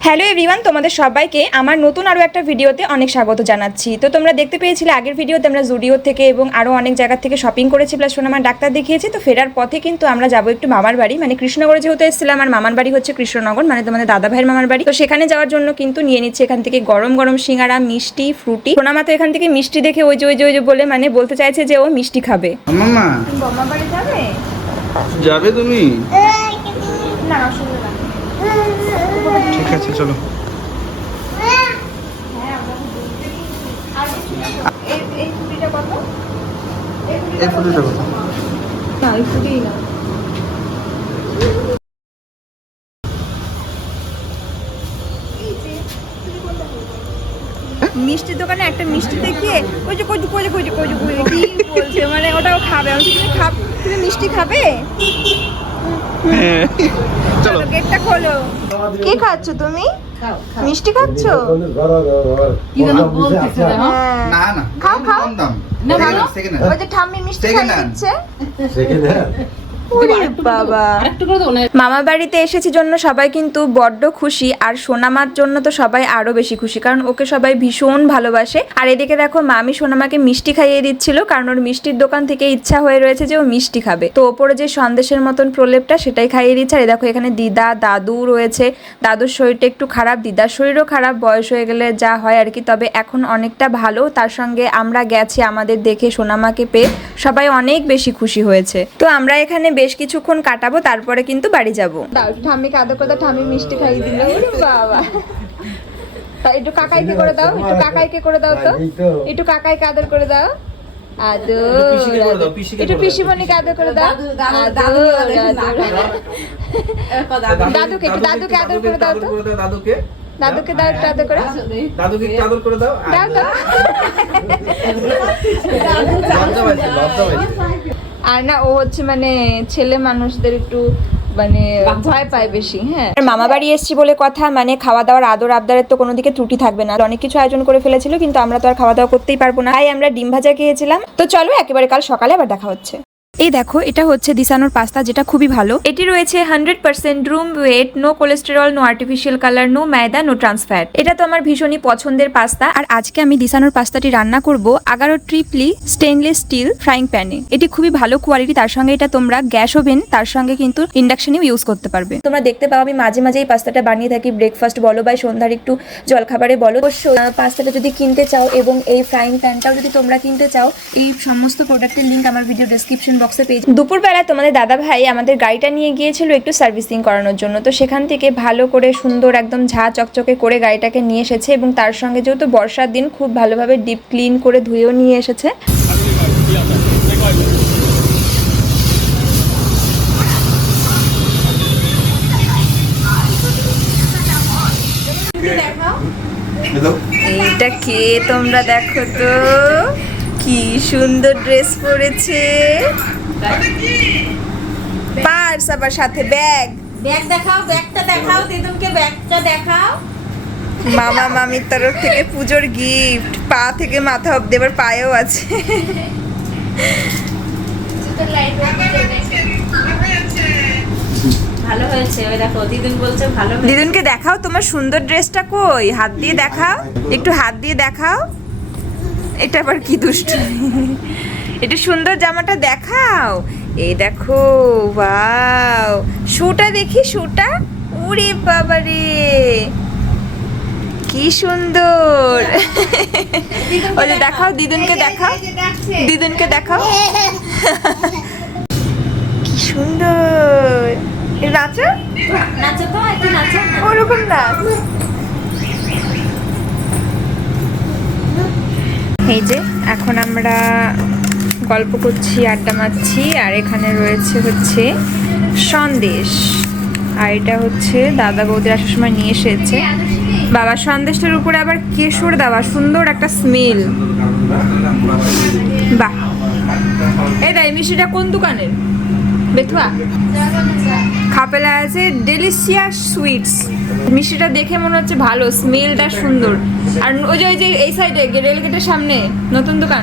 Hello everyone তোমাদের সবাইকে আমার নতুন আরও একটা ভিডিওতে অনেক স্বাগত জানাচ্ছি। তো তোমরা দেখতে পেয়েছিলে আগের ভিডিওতে আমরা জুডিও থেকে এবং আরও অনেক জায়গা থেকে শপিং করেছি প্লাস সোনামার ডাক্তার দেখিয়েছি। তো ফেরার পথে কিন্তু আমরা যাব একটু মামার বাড়ি মানে কৃষ্ণনগরে যেহেতু এসেছিলাম আমার মামার বাড়ি হচ্ছে কৃষ্ণনগর মানে তোমাদের দাদা ভাইয়ের মামার বাড়ি। তো সেখানে যাওয়ার জন্য কিন্তু নিয়ে নিচ্ছে এখান থেকে গরম গরম সিঙ্গারা মিষ্টি ফ্রুটি। সোনামা তো এখান থেকে মিষ্টি দেখে ওই যে ওই যে ওই যে বলে মানে বলতে চাইছে যে ও মিষ্টি খাবে। যাবে? তুমি? না ঠিক আছে চলো মিষ্টির দোকানে একটা মিষ্টি দেখিয়ে ওই যে কজু কজু কজু কজু কি বলছে মানে ওটাও খাবে আমি খাব তুমি মিষ্টি খাবে হ্যাঁ চলো। চলো গেটটা খোলো। কি খাচ্ছ তুমি? মিষ্টি খাচ্ছ? হ্যাঁ। না না খাও, খাও। ওই যে ঠাম্মি মিষ্টি খাইয়ে দিচ্ছে। বাবা। মামা বাড়িতে এসেছি জন্য সবাই কিন্তু বড্ড খুশি আর সোনামার জন্য তো সবাই আরও বেশি খুশি কারণ ওকে সবাই ভীষণ ভালোবাসে। আর এদিকে দেখো মামি সোনামাকে মিষ্টি খাইয়ে দিচ্ছিল কারণ ওর মিষ্টির দোকান থেকে ইচ্ছা হয়ে রয়েছে যে ও মিষ্টি খাবে। তো ওপরে যে সন্দেশের মতন প্রলেপটা সেটাই খাইয়ে দিচ্ছে। আর দেখো এখানে দিদা দাদু রয়েছে। দাদুর শরীরটা একটু খারাপ দিদার শরীরও খারাপ বয়স হয়ে গেলে যা হয় আর কি। তবে এখন অনেকটা ভালো তার সঙ্গে আমরা গেছি আমাদের দেখে সোনামাকে পেয়ে। সবাই অনেক বেশি খুশি হয়েছে। তো আমরা এখানে বেশ কিছুক্ষণ কাটাবো তারপরে কিন্তু বাড়ি যাব। দাও ঠাম্মিকে আদর করে দাও ঠাম্মি মিষ্টি খাইয়ে দিল। বাবা। তা একটু কাকাইকে করে দাও একটু কাকাইকে করে দাও তো। একটু কাকাইকে আদর করে দাও। একটু। পিসিমণিকে আদর। করে দাও। দাদুকে একটু দাদুকে আদর করে দাও তো। দাদুকে দাদুকে। দাও একটু আদর করে। দাদুকে একটু আদর করে দাও। দাও দাও আর না ও হচ্ছে মানে ছেলে মানুষদের একটু মানে ভয় পায় বেশি হ্যাঁ। মামা বাড়ি এসেছি বলে কথা মানে খাওয়া দাওয়ার আদর আবদারের তো কোনো দিকে ত্রুটি থাকবে না। অনেক কিছু আয়োজন করে ফেলেছিল কিন্তু আমরা তো আর খাওয়া দাওয়া করতেই পারব না। তাই আমরা ডিম ভাজা খেয়েছিলাম। তো চলো একেবারে কাল সকালে আবার দেখা হচ্ছে। এই দেখো এটা হচ্ছে দিসানোর পাস্তা যেটা খুবই ভালো। এটি রয়েছে hundred percent whole wheat no cholesterol no artificial colour no maida no trans fat. এটা তো আমার ভীষণই পছন্দের পাস্তা। আর আজকে আমি দিসানোর পাস্তাটি রান্না করব Agaro triply stainless steel frying প্যানে। এটি খুবই ভালো কোয়ালিটি তার সঙ্গে এটা তোমরা গ্যাস ওভেন তার সঙ্গে কিন্তু ইন্ডাকশনেও ইউজ করতে পারবে। তোমরা দেখতে পাও আমি মাঝে মাঝে এই পাস্তাটা বানিয়ে থাকি ব্রেকফাস্ট বলো বা সন্ধ্যার একটু জলখাবারে বলো। অবশ্যই আহ, পাস্তাটা যদি কিনতে চাও এবং এই ফ্রাইং প্যানটাও যদি তোমরা কিনতে চাও এই সমস্ত প্রোডাক্টের লিঙ্ক আমার ভিডিও ডেসক্রিপশন বক্সে পেয়ে দুপুরবেলা তোমাদের দাদা ভাই আমাদের গাড়িটা নিয়ে গিয়েছিল একটু সার্ভিসিং করানোর জন্য। তো সেখান থেকে ভালো করে সুন্দর একদম ঝা চকচকে করে গাড়িটাকে নিয়ে এসেছে এবং তার সঙ্গে যেহেতু বর্ষার দিন খুব ভালোভাবে ডিপ ক্লিন করে ধুয়েও নিয়ে এসেছে। এইটা কে তোমরা দেখো তো? কি সুন্দর ড্রেস পরেছে। পার্স আবার সাথে ব্যাগ। ব্যাগ দেখাও ব্যাগটা দেখাও দিদুনকে ব্যাগটা দেখাও। মামা মামির তরফ থেকে পুজোর গিফট পা থেকে মাথা অব্দি এবার পায়েও আছে। ভালো হয়েছে ওই দেখো দিদুন বলছে ভালো দিদুনকে দেখাও তোমার সুন্দর ড্রেসটা কই? হাত দিয়ে দেখাও একটু হাত দিয়ে দেখাও। এটা আবার কি দুষ্ট একটু সুন্দর জামাটা দেখাও। এই দেখো ওয়াও। শুটা দেখি শুটা উরে বাবা রে। কি সুন্দর। ওই যে দেখাও দিদুনকে দেখাও। দিদুনকে দেখাও। কি সুন্দর। নাচো? নাচো তো একটু নাচো। ওরকম এই যে এখন আমরা গল্প করছি, আড্ডা মারছি, আর এখানে রয়েছে হচ্ছে সন্দেশ। আর এটা হচ্ছে দাদা বৌদির আসার সময় নিয়ে এসেছে। বাবা, সন্দেশটার উপরে আবার কেশর দেওয়া, সুন্দর একটা স্মেল বাহ। এই মিষ্টিটা কোন দোকানের? বেথুয়া? খাপেলা আছে ডেলিশিয়াস সুইটস মিষ্টিটা দেখে মনে হচ্ছে ভালো স্মেলটা সুন্দর। আর ওই যে ওই যে এই সাইডে রেল গেটের সামনে নতুন দোকান?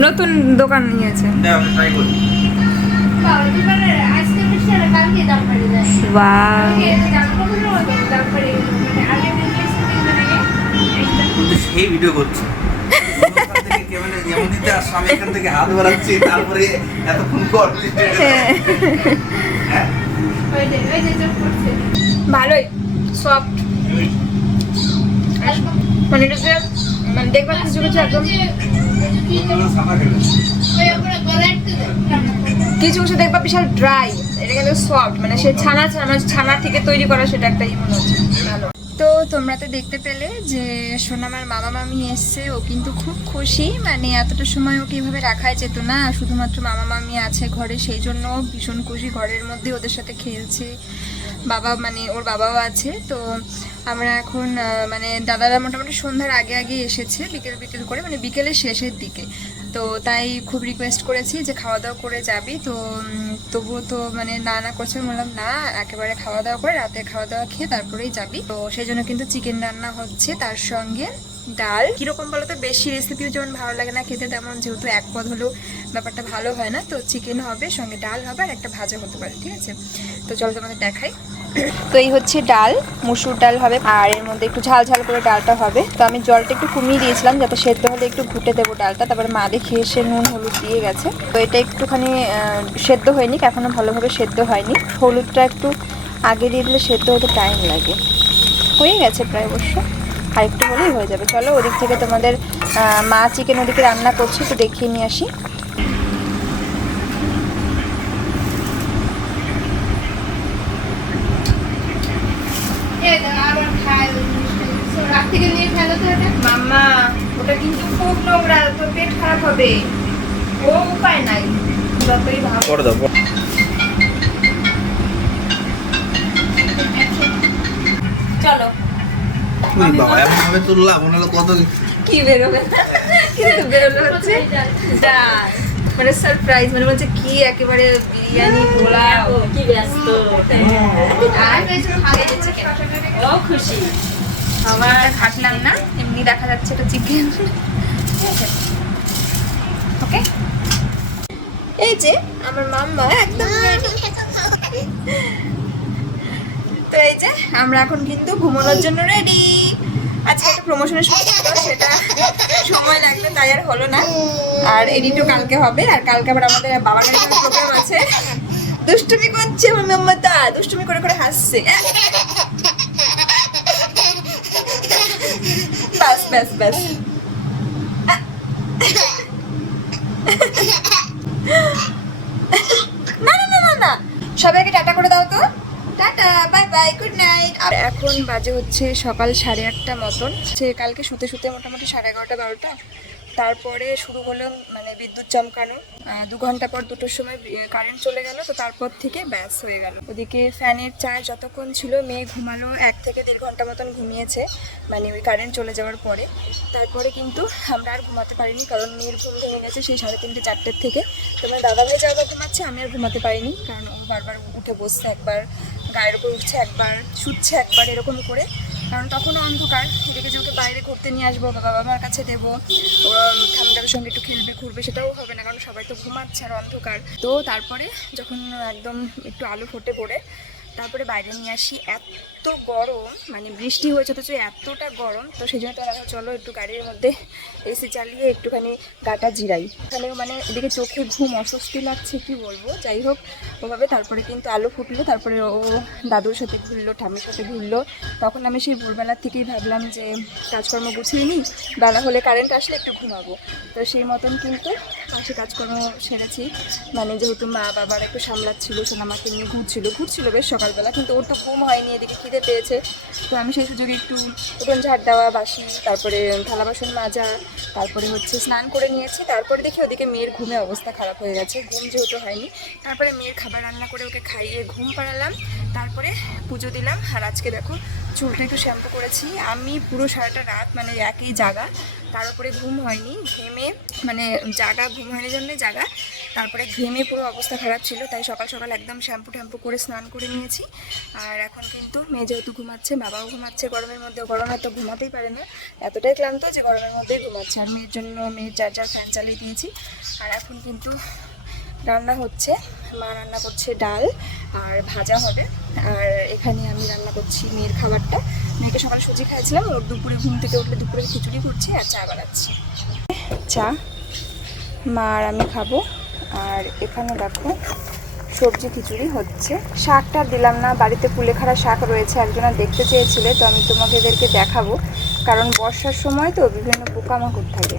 নতুন দোকান নিয়েছে। ভিডিও করছে। এখান থেকে হাত বাড়াচ্ছি তারপরে এতক্ষণ হ্যাঁ। ভালোই সফট মানে এটা যে মানে দেখবার কিছু কিছু একদম। কিছু কিছু দেখবা বিশাল ড্রাই এটা কিন্তু সফট মানে সে ছানা ছানা ছানা থেকে তৈরি করা সেটা একটা ইমন মনে হচ্ছে, ভালো। তো তোমরা তো দেখতে পেলে যে সোনামার মামা মামি এসছে, ও কিন্তু খুব খুশি। মানে এতটা সময় ওকে এভাবে রাখাই যেত না। শুধুমাত্র মামা মামি আছে ঘরে, সেই জন্য ভীষণ খুশি। ঘরের মধ্যে ওদের সাথে খেলছে। বাবা মানে ওর বাবাও আছে। তো আমরা এখন মানে দাদারা মোটামুটি সন্ধ্যার আগে আগে এসেছে বিকেল বিকেল করে মানে বিকেলের শেষের দিকে। তো তাই খুব রিকোয়েস্ট করেছি যে খাওয়া দাওয়া করে যাবি। তো তবুও তো মানে না না করছে বললাম, না, একেবারে খাওয়া দাওয়া করে রাতে খাওয়া দাওয়া খেয়ে তারপরেই যাবি। তো সেই জন্য কিন্তু চিকেন রান্না হচ্ছে তার সঙ্গে। ডাল। কীরকম বলো তো? বেশি রেসিপিও যেমন ভালো লাগে না খেতে, তেমন যেহেতু এক পদ হলেও ব্যাপারটা ভালো হয় না। তো চিকেন হবে, সঙ্গে ডাল হবে, আর একটা ভাজা হতে পারে, ঠিক আছে? তো চলো তোমাদের দেখাই। তো এই হচ্ছে ডাল, মুসুর ডাল হবে, আর এর মধ্যে একটু ঝাল ঝাল করে ডালটা হবে। তো আমি জলটা একটু কমিয়ে দিয়েছিলাম, যাতে সেদ্ধ হলে একটু ঘুটে দেবো ডালটা। তারপরে মা দেখে এসে নুন, হলুদ দিয়ে গেছে। তো এটা একটুখানি সেদ্ধ হয়নি এখনও ভালোভাবে সেদ্ধ হয়নি। হলুদটা একটু আগে দিয়ে দিলে সেদ্ধ হতে টাইম লাগে। হয়ে গেছে প্রায় অবশ্য। আর একটু হলেই হয়ে যাবে। চলো ওদিক থেকে তোমাদের মা চিকেন ওদিকে রান্না করছে তো দেখিয়ে নিয়ে আসি। মাম্মা ওটা কিন্তু খুব নোংরা তোর পেট খারাপ হবে। ও উপায় নাই। যতই চলো। ওই বাবা এমন ভাবে তুললাম মনে হলো কত কি বেরোবে? কিন্তু বেরোলো হচ্ছে? ডাল মানে সারপ্রাইজ মানে বলছে কি একেবারে বিরিয়ানি পোলাও। কি ব্যস্ত। আর। ও খুশি। আমার খাটলাম না এমনি দেখা যাচ্ছে এটা চিকেন ওকে এই যে আমার মাম্মা একদম তো এই যে আমরা এখন কিন্তু ঘুমানোর জন্য রেডি আজকে একটা প্রমোশনের সময় সেটা সময় লাগল, তাই আর হলো না। আর এডিটও কালকে হবে, আর কালকে আবার আমাদের বাবার বাড়িতে প্রোগ্রাম আছে। দুষ্টুমি করছে আমার মাম্মাটা দুষ্টুমি করে করে হাসছে। ব্যাস ব্যাস ব্যাস না না না না না সবাইকে টাটা করে দাও তো tata bye bye good night এখন বাজে হচ্ছে সকাল সাড়ে আটটা মতন। সে কালকে শুতে শুতে মোটামুটি সাড়ে এগারোটা, বারোটা। তারপরে শুরু হলো মানে বিদ্যুৎ চমকানো। দু ঘণ্টা পর দুটোর সময় কারেন্ট চলে গেল, তো তারপর থেকে ব্যাস হয়ে গেল। ওদিকে ফ্যানের চার্জ যতক্ষণ ছিল, মেয়ে ঘুমালো এক থেকে দেড় ঘণ্টা মতন ঘুমিয়েছে মানে ওই কারেন্ট চলে যাওয়ার পরে। তারপরে কিন্তু আমরা আর ঘুমাতে পারিনি, কারণ মেয়ের ঘুম ভেঙে গেছে সেই সাড়ে তিনটে, চারটের থেকে। তোমার দাদা ভাই যাওয়া ঘুমাচ্ছে, আমি আর ঘুমাতে পারিনি, কারণ ও বারবার উঠে বসছে একবার। গায়ের উপর উঠছে একবার, শুচ্ছে একবার এরকম করে। কারণ তখনও অন্ধকার, এদিকে যে ওকে বাইরে ঘুরতে নিয়ে আসব বাবা মার কাছে দেবো। ও ঠান্ডার সঙ্গে একটু খেলবে, ঘুরবে, সেটাও হবে না, কারণ সবাই তো ঘুমাচ্ছে আর অন্ধকার। তো তারপরে যখন একদম একটু আলো ফোটে পড়ে তারপরে বাইরে নিয়ে আসি। এত গরম মানে বৃষ্টি হয়েছে, অথচ এতটা গরম। তো সেই জন্য তো দেখা চলো একটু গাড়ির মধ্যে এসি চালিয়ে একটুখানি গাটা জিরাই। তাহলে মানে এদিকে চোখে ঘুম, অস্বস্তি লাগছে, কি বলব? যাই হোক, ওভাবে তারপরে কিন্তু আলো ফুটলো, তারপরে ও দাদুর সাথে ঘুরলো ঠামির সাথে ঘুরলো। তখন আমি সেই ভোরবেলার থেকেই ভাবলাম যে কাজকর্ম গুছিয়ে নিই, বেলা হলে কারেন্ট আসলে একটু ঘুমাবো। তো সেই মতন কিন্তু পাশে কাজকর্ম সেরেছি। মানে যেহেতু মা বাবার একটু সামলাচ্ছিল, সোনামাকে নিয়ে ঘুরছিল ঘুরছিল বেশ সকালবেলা, কিন্তু ওর তো ঘুম হয়নি, এদিকে খিদে পেয়েছে। তো আমি সেই সুযোগে একটু উঠোন ঝাড় দেওয়া, বাসি, তারপরে থালা বাসন মাজা, তারপরে হচ্ছে স্নান করে নিয়েছি। তারপরে দেখি ওদিকে মেয়ের ঘুমে অবস্থা খারাপ হয়ে গেছে, ঘুম যেহেতু হয়নি। তারপরে মেয়ের খাবার রান্না করে ওকে খাইয়ে ঘুম পাড়ালাম। তারপরে পুজো দিলাম। আর আজকে দেখো, চুলটা একটু শ্যাম্পু করেছি। আমি পুরো সারাটা রাত মানে একই জাগা তার উপরে ঘুম হয়নি, ঘেমে মানে জাগা, ঘুম হয়নি জন্যই জাগা। তারপরে ঘেমে পুরো অবস্থা খারাপ ছিল, তাই সকাল সকাল একদম শ্যাম্পু ট্যাম্পু করে স্নান করে নিয়েছি। আর এখন কিন্তু মেয়ে যেহেতু ঘুমাচ্ছে, বাবাও ঘুমাচ্ছে, গরমের মধ্যে গরম হয়তো ঘুমাতেই পারে না, এতটাই ক্লান্ত যে গরমের মধ্যেই ঘুমাচ্ছে। আর মেয়ের জন্য মেয়ের চার চার ফ্যান চালিয়ে দিয়েছি। আর এখন কিন্তু রান্না হচ্ছে, মা রান্না করছে ডাল আর ভাজা হবে। আর এখানে আমি রান্না করছি মেয়ের খাবারটা। মেয়েকে সকালে সুজি খাইছিলাম ওর দুপুরে ঘুম থেকে উঠলে দুপুরে খিচুড়ি করছি আর চা বানাচ্ছি। চা, মা আর আমি খাব। আর এখানে দেখো, সবজি খিচুড়ি হচ্ছে। শাকটা দিলাম না, বাড়িতে কুলেখাড়া শাক রয়েছে, একজনা দেখতে চেয়েছিলে, তো আমি তোমাকে এদেরকে দেখাবো। কারণ বর্ষার সময় তো বিভিন্ন পোকামাকড় থাকে।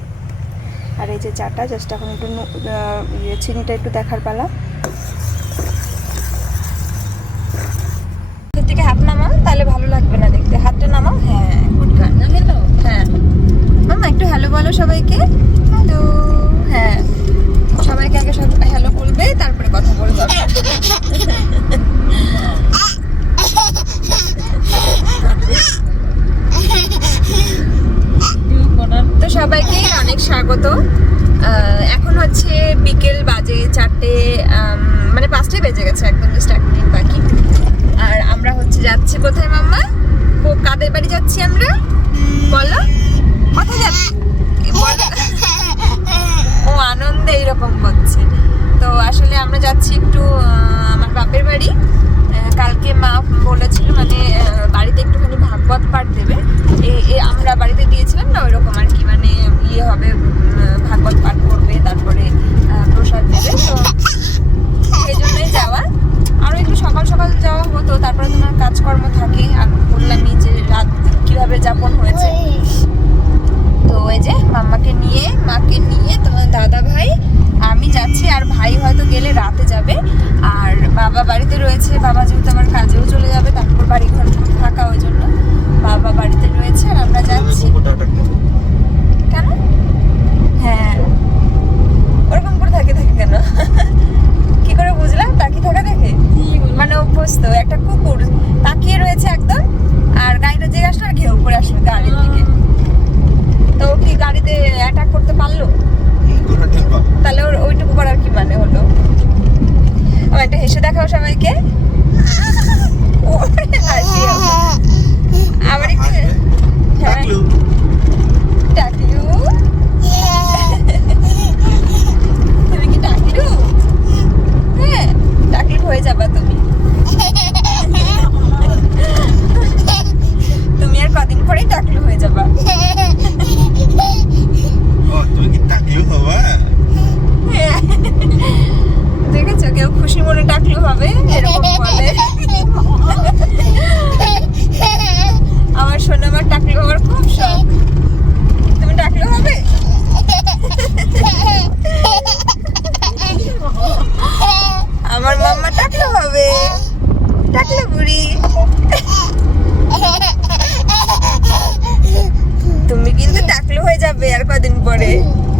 আর এই যে চাটা জাস্ট এখন একটু ইয়ে, চিনিটা একটু দেখার পালা।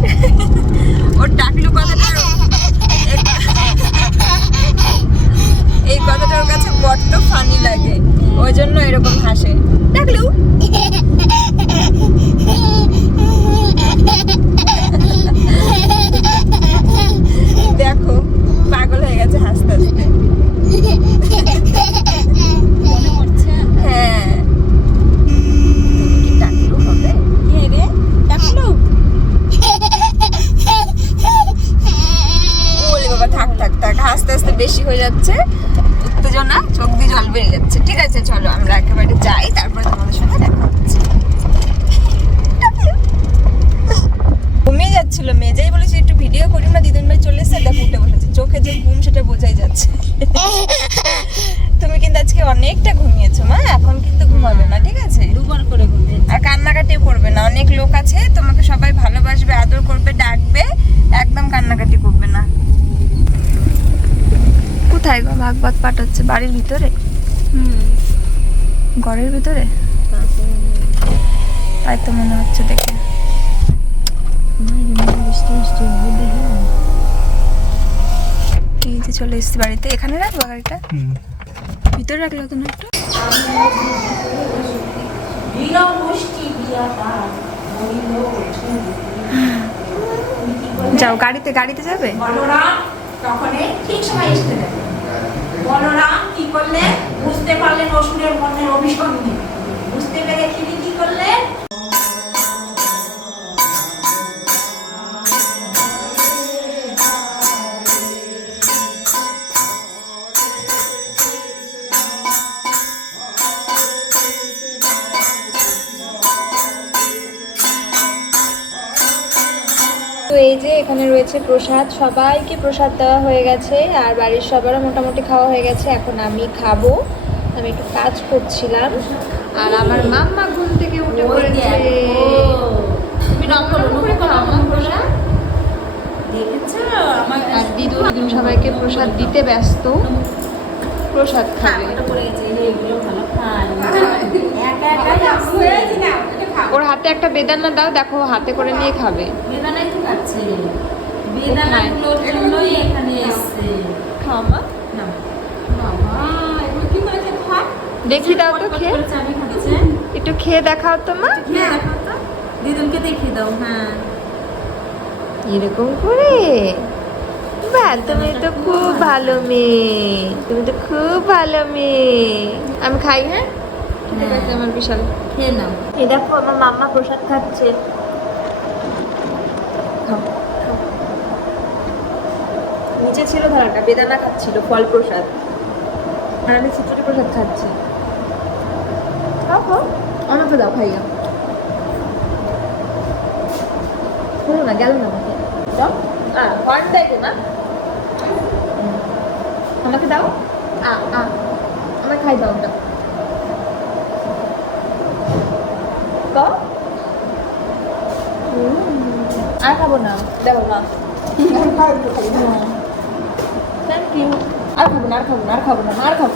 ওর টাকলু কথাটা এই কথাটা ওর কাছে বড্ড ফানি লাগে। ওই জন্য এরকম হাসে। টাকলু বাট আস্তে আস্তে বেশি হয়ে যাচ্ছে। উত্তেজনা চোখ দিয়ে জল বেরিয়ে যাচ্ছে। ঠিক আছে চলো আমরা একেবারে যাই তারপরে তোমাদের সঙ্গে দেখা হচ্ছে। ঘুমিয়ে যাচ্ছিল মেজাই বলেছে একটু ভিডিও করি না ভাই চলে এসে দেখো উঠে বসেছে। চোখে যে ঘুম সেটা বোঝাই যাচ্ছে। তুমি কিন্তু আজকে অনেকটা ঘুমিয়েছো মা এখন কিন্তু ঘুমাবে না ঠিক আছে? হ্যাঁ, দুবার করে ঘুমিয়ে আর কান্নাকাটিও করবে না অনেক লোক আছে তোমাকে সবাই ভালোবাসবে আদর করবে ডাকবে একদম কান্নাকাটি করবে না। ভাগবত পাঠ হচ্ছে বাড়ির ভিতরে? ঘরের ভিতরে? তাই তো মনে হচ্ছে দেখে। এই যে চলে এসছি বাড়িতে। এখানে রাখব গাড়িটা? ভিতরে রাখল কেন একটু? যাও গাড়িতে গাড়িতে যাবে? ঠিক সময় বুঝতে পারলেন অসুরের মনে অভিসন্ধি বুঝতে পেরে তিনি কি করলেন? এই যে এখানে রয়েছে প্রসাদ, সবাইকে প্রসাদ দেওয়া হয়ে গেছে, আর বাড়ির সবারও মোটামুটি খাওয়া হয়ে গেছে। এখন আমি খাব। আমি একটু কাজ করছিলাম আর আমার মাম্মা ঘুম থেকে উঠে পড়েছে দেখো। তুমি রং রং করে খাও প্রসাদ দেখেছ? আমার আর দিদু দিদু সবাইকে প্রসাদ দিতে ব্যস্ত। প্রসাদ খাবে। ওটা খাও ওর হাতে একটা বেদানা দাও দেখো হাতে করে নিয়ে খাবে। বেদানাই তো খাচ্ছে বেদানাগুলোর জন্যই এখানে এসছে। খাও মা না বাবা এগুলো কি করেছে খা দেখি দাও তো খেয়ে। একটু খেয়ে দেখাও তো মা। দিদুনকে দেখিয়ে দাও হ্যাঁ। এরকম করে? বাহ তুমি তো খুব ভালো মেয়ে। তুমি তো খুব ভালো মেয়ে। আমি খাই হ্যাঁ? ঠিক আছে আমার বিশাল। খেয়ে নাও। এই দেখো আমার মাম্মা প্রসাদ খাচ্ছে। নিচে ছিল ধারাটা বেদানা খাচ্ছিল ফল প্রসাদ। আর আমি খিচুড়ি প্রসাদ খাচ্ছি। খাও খাও আমাকে দাও খাইয়া হলো না গেল না আমাকে দাও হর্ন দেয় না আমাকে দাও আ আ আমার খাই দাও ওটা আর খাব না দেবো না থ্যাংক ইউ আর খাব না আর খাব না আর খাব না আর খাব